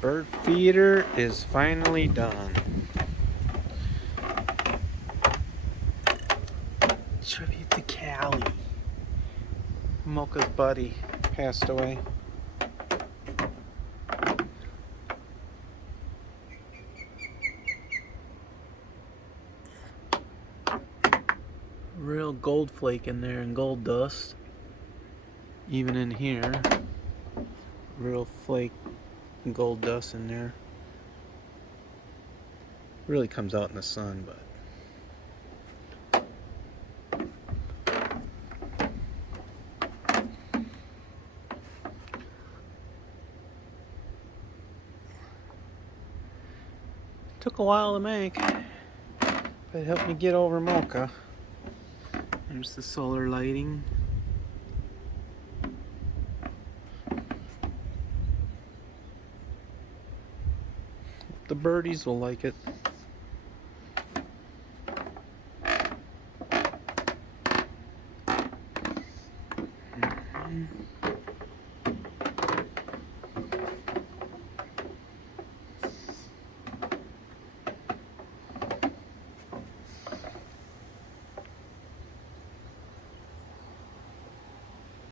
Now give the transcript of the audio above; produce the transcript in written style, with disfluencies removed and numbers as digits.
Bird feeder is finally done. Tribute to Callie. Mocha's buddy passed away. Real gold flake in there and gold dust. Even in here, real flake and gold dust in there. Really comes out in the sun, but took a while to make, but it helped me get over Mocha. There's the solar lighting. The birdies will like it.